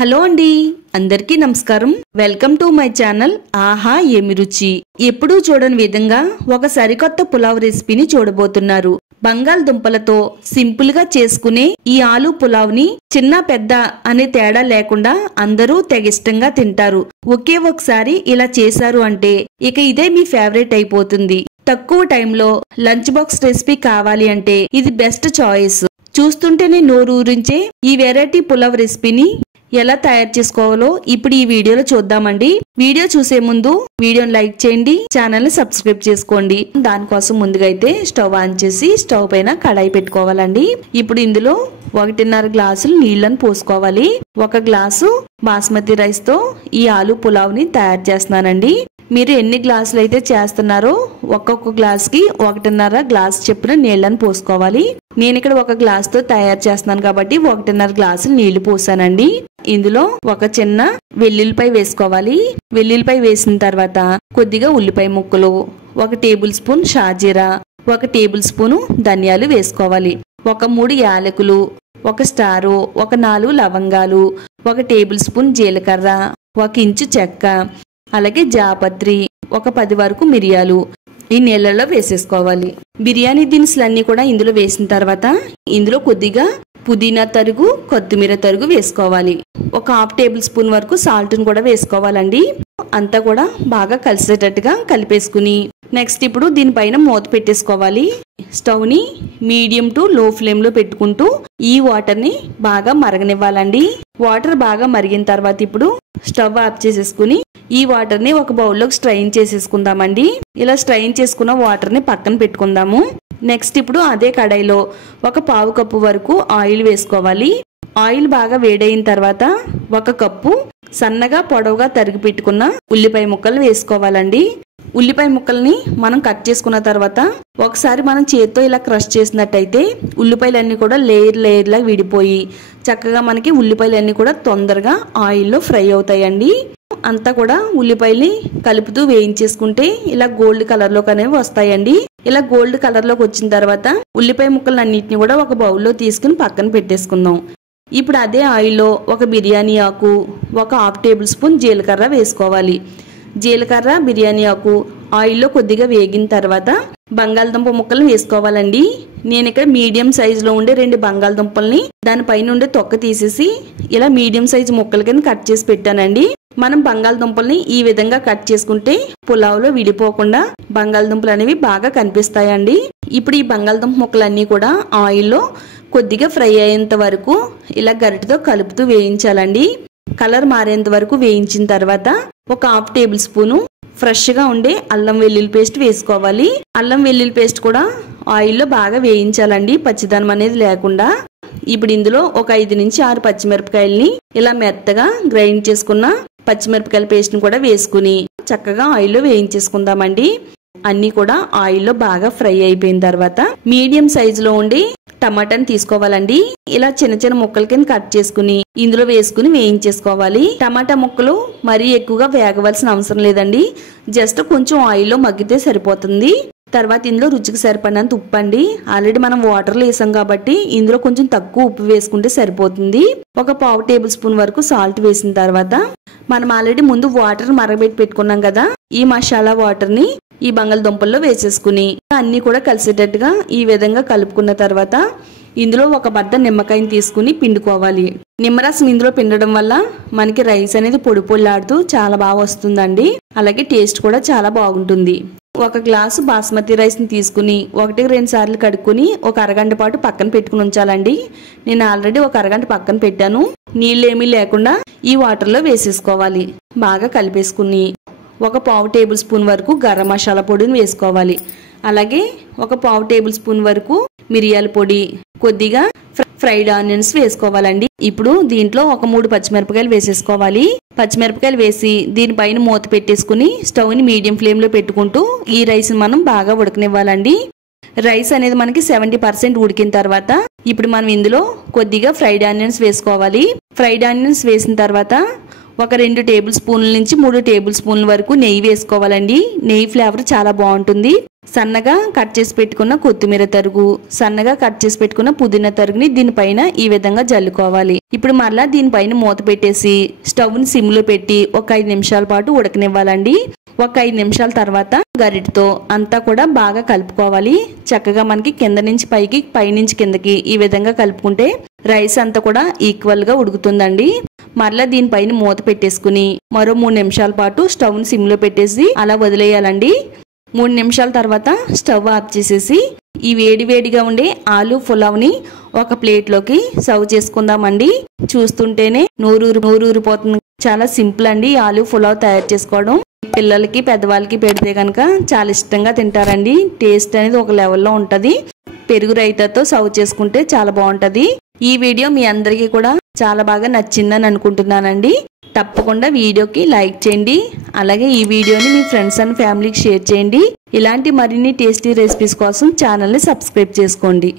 Hello అండి, అందరికీ నమస్కారం. వెల్కమ్ టు మై ఛానల్ ఆహా ఏమి రుచి. ఎప్పుడూ చూడని విధంగా ఒక సరికొత్త పులావ్ రెసిపీని చూడబోతున్నారు. బంగాళదుంపలతో సింపుల్ గా చేసుకునే ఈ ఆలు పులావ్ ని చిన్న పెద్ద అనే తేడా లేకుండా అందరూ తెగిష్టంగా తింటారు. ఒకే ఒకసారి ఇలా చేశారు అంటే ఇక ఇదే మీ ఫేవరెట్ అయిపోతుంది. తక్కువ టైంలో లంచ్ బాక్స్ రెసిపీ కావాలి అంటే ఇది బెస్ట్ చాయిస్. చూస్తుంటేనే నోరు ఊరించే ఈ వెరైటీ పులావ్ రెసిపీని ఎలా తయారు చేసుకోవాలో ఇప్పుడు ఈ వీడియోలో చూద్దామండి. వీడియో చూసే ముందు వీడియోని లైక్ చేయండి, ఛానల్ ని సబ్స్క్రైబ్ చేసుకోండి. దానికోసం ముందుగా అయితే స్టవ్ ఆన్ చేసి స్టవ్ పైన కడాయి పెట్టుకోవాలండి. ఇప్పుడు ఇందులో 1.5 గ్లాసులు నీళ్లను పోసుకోవాలి. 1 గ్లాసు బాస్మతి రైస్ తో ఈ ఆలు పులావ్ ని తయారు చేస్తున్నానండి. మీరు ఎన్ని గ్లాసులు అయితే చేస్తున్నారో ఒక్కొక్క గ్లాస్ కి 1.5 గ్లాస్ చొప్పున నీళ్లను పోసుకోవాలి. నేను ఇక్కడ 1 గ్లాస్ తో తయారు చేస్తున్నాను కాబట్టి 1.5 గ్లాసులు నీళ్లు పోసానండి. ఇందులో ఒక చిన్న వెల్లుల్లిపాయ వేసుకోవాలి. వెల్లుల్లిపాయ వేసిన తర్వాత కొద్దిగా ఉల్లిపాయ ముక్కలు, 1 టేబుల్ స్పూన్ షాజీరా, 1 టేబుల్ స్పూన్ ధనియాలు వేసుకోవాలి. 3 యాలకులు, 1 స్టారు, 4 లవంగాలు, 1 టేబుల్ స్పూన్ జీలకర్ర, 1 ఇంచు చెక్క, అలాగే జాపత్రి, 10 వరకు మిరియాలు ఈ నీళ్ళలో వేసేసుకోవాలి. బిర్యానీ దినుసులన్నీ కూడా ఇందులో వేసిన తర్వాత ఇందులో కొద్దిగా పుదీనా తరుగు, కొత్తిమీర తరుగు వేసుకోవాలి. 1/2 టేబుల్ స్పూన్ వరకు సాల్ట్ ను కూడా వేసుకోవాలండి. అంతా కూడా బాగా కలిసేటట్టుగా కలిపేసుకుని నెక్స్ట్ ఇప్పుడు దీనిపైన మూత పెట్టేసుకోవాలి. స్టవ్ ని మీడియం టు లో ఫ్లేమ్ లో పెట్టుకుంటూ ఈ వాటర్ ని బాగా మరగనివ్వాలండి. వాటర్ బాగా మరిగిన తర్వాత ఇప్పుడు స్టవ్ ఆఫ్ చేసేసుకుని ఈ వాటర్ ని ఒక బౌల్లోకి స్ట్రైన్ చేసేసుకుందామండి. ఇలా స్ట్రైన్ చేసుకున్న వాటర్ ని పక్కన పెట్టుకుందాము. నెక్స్ట్ ఇప్పుడు అదే కడాయిలో 1/4 కప్పు వరకు ఆయిల్ వేసుకోవాలి. ఆయిల్ బాగా వేడైన తర్వాత 1 కప్పు సన్నగా పొడవుగా తరిగి పెట్టుకున్న ఉల్లిపాయ ముక్కలు వేసుకోవాలండి. ఉల్లిపాయ ముక్కల్ని మనం కట్ చేసుకున్న తర్వాత ఒకసారి మనం చేత్తో ఇలా క్రష్ చేసినట్టయితే ఉల్లిపాయలన్నీ కూడా లేయర్ లా విడిపోయి చక్కగా మనకి ఉల్లిపాయలన్నీ కూడా తొందరగా ఆయిల్లో ఫ్రై అవుతాయండి. అంతా కూడా ఉల్లిపాయల్ని కలుపుతూ వేయించేసుకుంటే ఇలా గోల్డ్ కలర్ లోకి అనేవి వస్తాయండి. ఇలా గోల్డ్ కలర్ లోకి వచ్చిన తర్వాత ఉల్లిపాయ ముక్కలన్నింటినీ కూడా ఒక బౌల్లో తీసుకుని పక్కన పెట్టేసుకుందాం. ఇప్పుడు అదే ఆయిల్లో 1 బిర్యానీ ఆకు, 1/2 టేబుల్ స్పూన్ జీలకర్ర వేసుకోవాలి. జీలకర్ర, బిర్యానీ ఆకు ఆయిల్లో కొద్దిగా వేగిన తర్వాత బంగాళదుంప ముక్కలు వేసుకోవాలండి. నేను ఇక్కడ మీడియం సైజ్ లో ఉండే 2 బంగాళదుంపల్ని దానిపైన ఉండే తొక్క తీసేసి ఇలా మీడియం సైజ్ ముక్కల కింద కట్ చేసి పెట్టానండి. మనం బంగాళదుంపల్ని ఈ విధంగా కట్ చేసుకుంటే పులావ్ లో విడిపోకుండా బంగాళదుంపలు అనేవి బాగా కనిపిస్తాయండి. ఇప్పుడు ఈ బంగాళదుంప ముక్కలన్నీ కూడా ఆయిల్లో కొద్దిగా ఫ్రై అయ్యేంత వరకు ఇలా గరిటెతో కలుపుతూ వేయించాలండి. కలర్ మారేంత వరకు వేయించిన తర్వాత 1/2 టేబుల్ స్పూను ఫ్రెష్ గా ఉండే అల్లం వెల్లుల్లి పేస్ట్ వేసుకోవాలి. అల్లం వెల్లుల్లి పేస్ట్ కూడా ఆయిల్లో బాగా వేయించాలండి, పచ్చిదనం అనేది లేకుండా. ఇప్పుడు ఇందులో 5 నుంచి 6 పచ్చిమిరపకాయల్ని ఇలా మెత్తగా గ్రైండ్ చేసుకున్న పచ్చిమిరపకాయల పేస్ట్ ని కూడా వేసుకుని చక్కగా ఆయిల్లో వేయించేసుకుందామండి. అన్ని కూడా ఆయిల్లో బాగా ఫ్రై అయిపోయిన తర్వాత మీడియం సైజు లో ఉండి టమాటాని తీసుకోవాలండి. ఇలా చిన్న చిన్న ముక్కల కింద కట్ చేసుకుని ఇందులో వేసుకుని వేయించేసుకోవాలి. టమాటా ముక్కలు మరీ ఎక్కువగా వేగవలసిన అవసరం లేదండి, జస్ట్ కొంచెం ఆయిల్లో మగ్గితే సరిపోతుంది. తర్వాత ఇందులో రుచికి సరిపడినంత ఉప్పు అండి. ఆల్రెడీ మనం వాటర్లో వేసాం కాబట్టి ఇందులో కొంచెం తక్కువ ఉప్పు వేసుకుంటే సరిపోతుంది. 1/4 టేబుల్ స్పూన్ వరకు సాల్ట్ వేసిన తర్వాత మనం ఆల్రెడీ ముందు వాటర్ మరగబెట్టి పెట్టుకున్నాం కదా, ఈ మసాలా వాటర్ ని ఈ బంగాళదుంపల్లో వేసేసుకుని అన్ని కూడా కలిసేటట్టుగా ఈ విధంగా కలుపుకున్న తర్వాత ఇందులో 1 బద్ద నిమ్మకాయని తీసుకుని పిండుకోవాలి. నిమ్మరసం ఇందులో పిండడం వల్ల మనకి రైస్ అనేది పొడి పొడిలాడుతూ చాలా బాగా వస్తుందండి. అలాగే టేస్ట్ కూడా చాలా బాగుంటుంది. 1 గ్లాసు బాస్మతి రైస్ ని తీసుకుని 1-2 సార్లు కడుక్కుని 1 అరగంట పాటు పక్కన పెట్టుకుని ఉంచాలండి. నేను ఆల్రెడీ 1 అరగంట పక్కన పెట్టాను. నీళ్ళేమీ లేకుండా ఈ వాటర్ లో వేసేసుకోవాలి. బాగా కలిపేసుకుని 1/4 టేబుల్ స్పూన్ వరకు గరం మసాలా పొడిని వేసుకోవాలి. అలాగే 1/4 టేబుల్ స్పూన్ వరకు మిరియాల పొడి, కొద్దిగా ఫ్రైడ్ ఆనియన్స్ వేసుకోవాలండి. ఇప్పుడు దీంట్లో 3 పచ్చిమిరపకాయలు వేసేసుకోవాలి. పచ్చిమిరపకాయలు వేసి దీనిపైన మూత పెట్టేసుకుని స్టవ్ ని మీడియం ఫ్లేమ్ లో పెట్టుకుంటూ ఈ రైస్ మనం బాగా ఉడకనివ్వాలండి. రైస్ అనేది మనకి 70% ఉడికిన తర్వాత ఇప్పుడు మనం ఇందులో కొద్దిగా ఫ్రైడ్ ఆనియన్స్ వేసుకోవాలి. ఫ్రైడ్ ఆనియన్స్ వేసిన తర్వాత 2 టేబుల్ స్పూన్ల నుంచి 3 టేబుల్ స్పూన్ల వరకు నెయ్యి వేసుకోవాలండి. నెయ్యి ఫ్లేవర్ చాలా బాగుంటుంది. సన్నగా కట్ చేసి పెట్టుకున్న కొత్తిమీర తరుగు, సన్నగా కట్ చేసి పెట్టుకున్న పుదీనా తరుగుని దీనిపైన ఈ విధంగా జల్లుకోవాలి. ఇప్పుడు మరలా దీనిపైన మూత పెట్టేసి స్టవ్ ని సిమ్ లో పెట్టి ఒక 5 నిమిషాల పాటు ఉడకనివ్వాలండి. ఒక 5 నిమిషాల తర్వాత గరిటతో అంతా కూడా బాగా కలుపుకోవాలి. చక్కగా మనకి కింద నుంచి పైకి, పైనుంచి కిందకి ఈ విధంగా కలుపుకుంటే రైస్ అంతా కూడా ఈక్వల్ గా ఉడుకుతుందండి. మరలా దీనిపైన మూత పెట్టేసుకుని మరో 3 నిమిషాల పాటు స్టవ్ ని సిమ్ లో పెట్టేసి అలా వదిలేయాలండి. 3 నిమిషాల తర్వాత స్టవ్ ఆఫ్ చేసేసి ఈ వేడివేడిగా ఉండే ఆలు పులావ్ని ఒక ప్లేట్లోకి సర్వ్ చేసుకుందామండి. చూస్తుంటేనే నోరూరిపోతుంది. చాలా సింపుల్ అండి ఆలు పులావ్ తయారు చేసుకోవడం. పిల్లలకి పెద్దవాళ్ళకి పెడితే కనుక చాలా ఇష్టంగా తింటారండి. టేస్ట్ అనేది ఒక లెవెల్లో ఉంటుంది. పెరుగు రైతాతో సర్వ్ చేసుకుంటే చాలా బాగుంటది. ఈ వీడియో మీ అందరికీ కూడా చాలా బాగా నచ్చిందని అనుకుంటున్నానండి. తప్పకుండా వీడియోకి లైక్ చేయండి. అలాగే ఈ వీడియోని మీ ఫ్రెండ్స్ అండ్ ఫ్యామిలీకి షేర్ చేయండి. ఇలాంటి మరిన్ని టేస్టీ రెసిపీస్ కోసం ఛానల్ని సబ్స్క్రైబ్ చేసుకోండి.